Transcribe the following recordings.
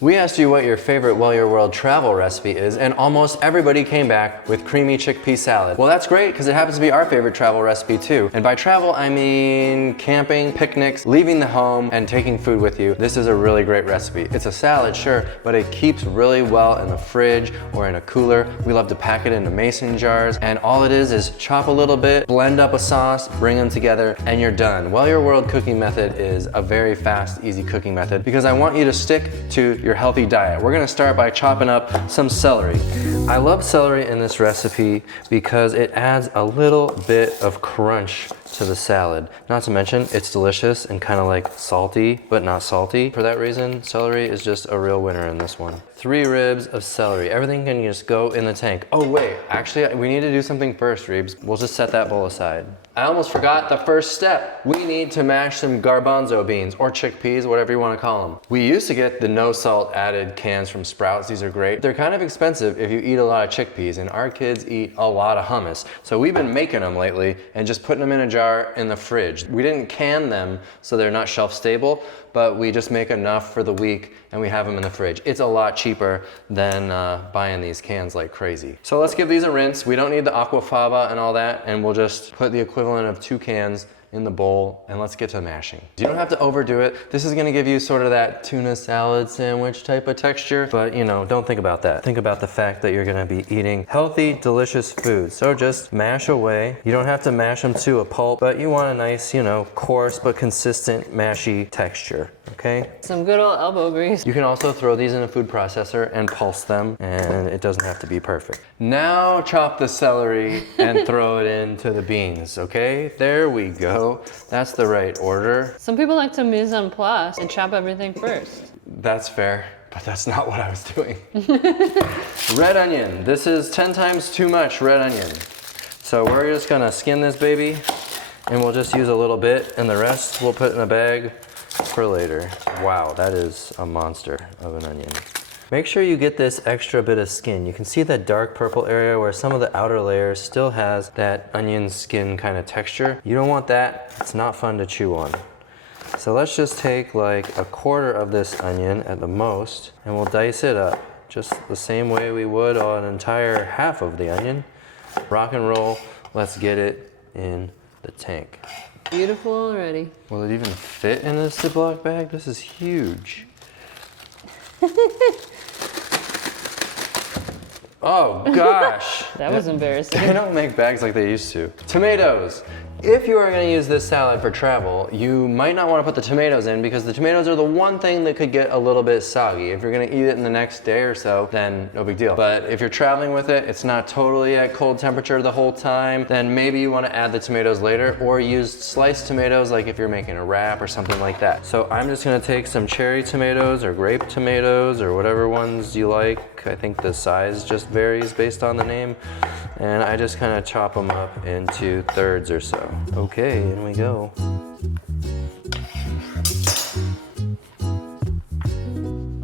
We asked you what your favorite Well Your World travel recipe is, and almost everybody came back with creamy chickpea salad. Well, that's great, because it happens to be our favorite travel recipe too. And by travel, I mean camping, picnics, leaving the home, and taking food with you. This is a really great recipe. It's a salad, sure, but it keeps really well in the fridge or in a cooler. We love to pack it into mason jars, and all it is chop a little bit, blend up a sauce, bring them together, and you're done. Well Your World cooking method is a very fast, easy cooking method, because I want you to stick to your healthy diet. We're gonna start by chopping up some celery. I love celery in this recipe because it adds a little bit of crunch to the salad. Not to mention, it's delicious and kind of like salty, but not salty. For that reason, celery is just a real winner in this one. 3 ribs of celery. Everything can just go in the tank. Oh wait, actually we need to do something first, Reebs. We'll just set that bowl aside. I almost forgot the first step. We need to mash some garbanzo beans or chickpeas, whatever you want to call them. We used to get the no salt added cans from Sprouts. These are great. They're kind of expensive if you eat a lot of chickpeas, and our kids eat a lot of hummus. So we've been making them lately and just putting them in a jar in the fridge. We didn't can them so they're not shelf stable, but we just make enough for the week and we have them in the fridge. It's a lot cheaper than buying these cans like crazy. So let's give these a rinse. We don't need the aquafaba and all that, and we'll just put the equivalent of 2 cans in the bowl, and let's get to mashing. You don't have to overdo it. This is gonna give you sort of that tuna salad sandwich type of texture, but you know, don't think about that. Think about the fact that you're gonna be eating healthy, delicious food. So just mash away. You don't have to mash them to a pulp, but you want a nice, you know, coarse but consistent mashy texture, okay? Some good old elbow grease. You can also throw these in a food processor and pulse them, and it doesn't have to be perfect. Now chop the celery and throw it into the beans, okay? There we go. That's the right order. Some people like to mise en place and chop everything first. That's fair, but that's not what I was doing. Red onion. This is 10 times too much red onion. So we're just gonna skin this baby, and we'll just use a little bit, and the rest we'll put in a bag for later. Wow, that is a monster of an onion. Make sure you get this extra bit of skin. You can see that dark purple area where some of the outer layer still has that onion skin kind of texture. You don't want that. It's not fun to chew on. So let's just take like a quarter of this onion at the most, and we'll dice it up just the same way we would on an entire half of the onion. Rock and roll. Let's get it in the tank. Beautiful already. Will it even fit in this Ziploc bag? This is huge. Oh gosh. That was embarrassing. They don't make bags like they used to. Tomatoes. If you are going to use this salad for travel, you might not want to put the tomatoes in, because the tomatoes are the one thing that could get a little bit soggy. If you're going to eat it in the next day or so, then no big deal. But if you're traveling with it, it's not totally at cold temperature the whole time, then maybe you want to add the tomatoes later, or use sliced tomatoes like if you're making a wrap or something like that. So I'm just going to take some cherry tomatoes or grape tomatoes or whatever ones you like. I think the size just varies based on the name. And I just kind of chop them up into thirds or so. Okay, in we go.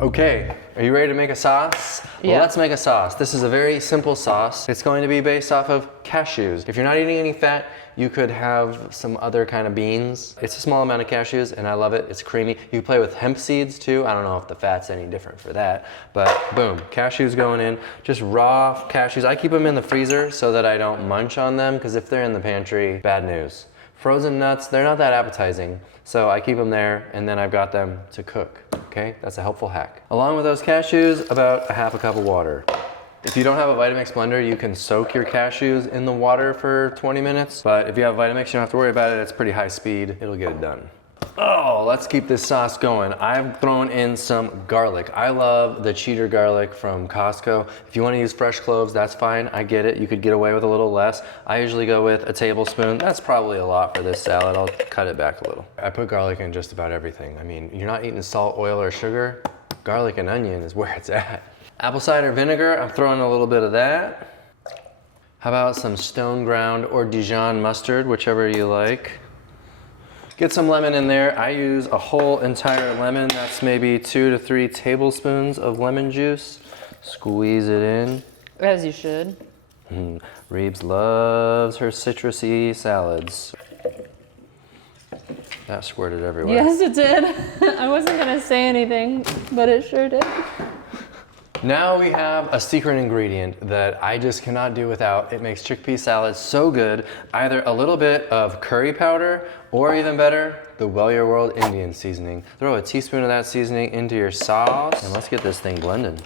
Okay, are you ready to make a sauce? Yeah. Well, let's make a sauce. This is a very simple sauce. It's going to be based off of cashews. If you're not eating any fat, you could have some other kind of beans. It's a small amount of cashews, and I love it. It's creamy. You can play with hemp seeds too. I don't know if the fat's any different for that, but boom, cashews going in. Just raw cashews. I keep them in the freezer so that I don't munch on them, because if they're in the pantry, bad news. Frozen nuts, they're not that appetizing, so I keep them there, and then I've got them to cook, okay? That's a helpful hack. Along with those cashews, about a half a cup of water. If you don't have a Vitamix blender, you can soak your cashews in the water for 20 minutes, but if you have Vitamix, you don't have to worry about it. It's pretty high speed. It'll get it done. Oh, let's keep this sauce going. I've thrown in some garlic. I love the cheater garlic from Costco. If you want to use fresh cloves, that's fine. I get it. You could get away with a little less. I usually go with a tablespoon. That's probably a lot for this salad. I'll cut it back a little. I put garlic in just about everything. I mean, you're not eating salt, oil, or sugar. Garlic and onion is where it's at. Apple cider vinegar, I'm throwing a little bit of that. How about some stone ground or Dijon mustard, whichever you like. Get some lemon in there. I use a whole entire lemon. That's maybe 2 to 3 tablespoons of lemon juice. Squeeze it in. As you should. Reebs loves her citrusy salads. That squirted everywhere. Yes, it did. I wasn't gonna say anything, but it sure did. Now we have a secret ingredient that I just cannot do without. It makes chickpea salad so good. Either a little bit of curry powder, or even better, the Well Your World Indian seasoning. Throw a teaspoon of that seasoning into your sauce, and let's get this thing blended.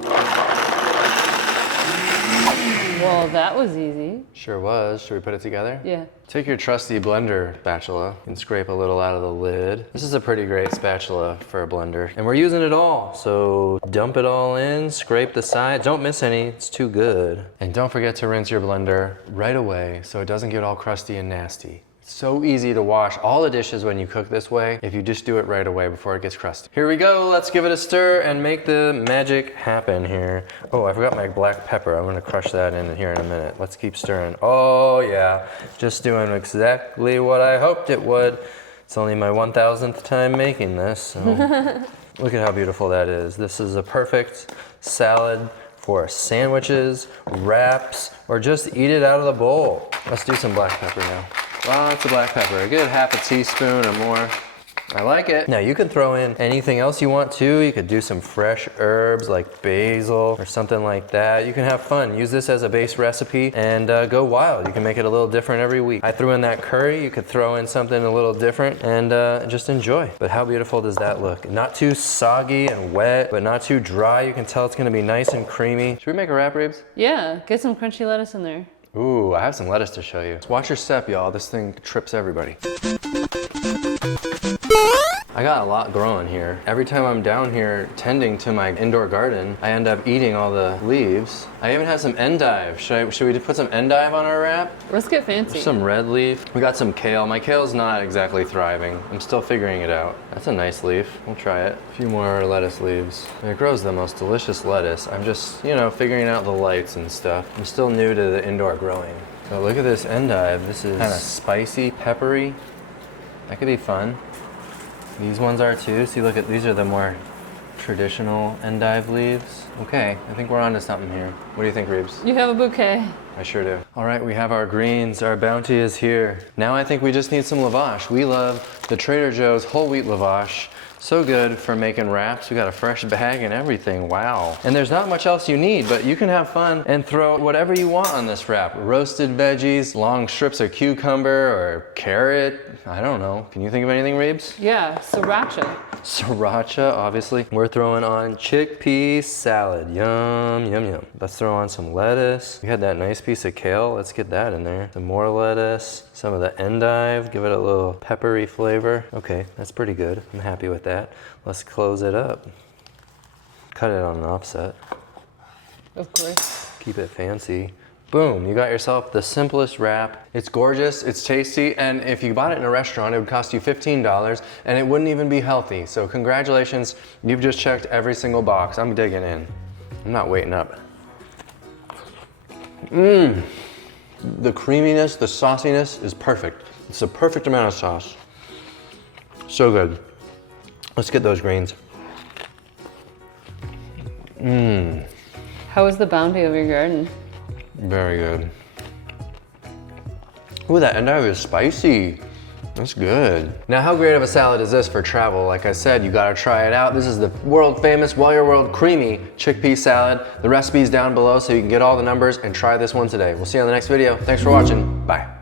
Well, that was easy. Sure was. Should we put it together? Yeah. Take your trusty blender spatula and scrape a little out of the lid. This is a pretty great spatula for a blender. And we're using it all, so dump it all in, scrape the sides. Don't miss any, it's too good. And don't forget to rinse your blender right away so it doesn't get all crusty and nasty. So easy to wash all the dishes when you cook this way if you just do it right away before it gets crusty. Here we go, let's give it a stir and make the magic happen here. Oh, I forgot my black pepper. I'm gonna crush that in here in a minute. Let's keep stirring. Oh yeah, just doing exactly what I hoped it would. It's only my 1000th time making this, so look at how beautiful that is. This is a perfect salad for sandwiches, wraps, or just eat it out of the bowl. Let's do some black pepper now. Lots of black pepper, a good half a teaspoon or more. I like it. Now you can throw in anything else you want to. You could do some fresh herbs like basil or something like that. You can have fun. Use this as a base recipe and go wild. You can make it a little different every week. I threw in that curry. You could throw in something a little different and just enjoy. But how beautiful does that look? Not too soggy and wet, but not too dry. You can tell it's gonna be nice and creamy. Should we make a wrap, Reeves? Yeah, get some crunchy lettuce in there. Ooh, I have some lettuce to show you. Watch your step, y'all. This thing trips everybody. I got a lot growing here. Every time I'm down here tending to my indoor garden, I end up eating all the leaves. I even have some endive. Should we put some endive on our wrap? Let's get fancy. Some red leaf. We got some kale. My kale's not exactly thriving. I'm still figuring it out. That's a nice leaf. We'll try it. A few more lettuce leaves. It grows the most delicious lettuce. I'm just, figuring out the lights and stuff. I'm still new to the indoor growing. So look at this endive. This is kind of spicy, peppery. That could be fun. These ones are too. See, look at these are the more traditional endive leaves. Okay, I think we're onto something here. What do you think, Reeves? You have a bouquet. I sure do. All right, we have our greens. Our bounty is here. Now I think we just need some lavash. We love the Trader Joe's whole wheat lavash. So good for making wraps. We got a fresh bag and everything, wow. And there's not much else you need, but you can have fun and throw whatever you want on this wrap. Roasted veggies, long strips of cucumber or carrot, I don't know. Can you think of anything, Reeves? Yeah, sriracha. Sriracha, obviously. We're throwing on chickpea salad. Yum, yum, yum. Let's throw on some lettuce. We had that nice piece of kale. Let's get that in there. Some more lettuce, some of the endive, give it a little peppery flavor. Okay, that's pretty good. I'm happy with that. Let's close it up. Cut it on an offset. Of course. Keep it fancy. Boom, you got yourself the simplest wrap. It's gorgeous, it's tasty, and if you bought it in a restaurant, it would cost you $15, and it wouldn't even be healthy. So congratulations, you've just checked every single box. I'm digging in. I'm not waiting up. Mmm. The creaminess, the sauciness is perfect. It's the perfect amount of sauce. So good. Let's get those greens. Mmm. How was the bounty of your garden? Very good. Ooh, that endive is spicy. That's good. Now, how great of a salad is this for travel? Like I said, you gotta try it out. This is the world famous Well Your World creamy chickpea salad. The recipe's down below so you can get all the numbers and try this one today. We'll see you on the next video. Thanks for watching. Bye.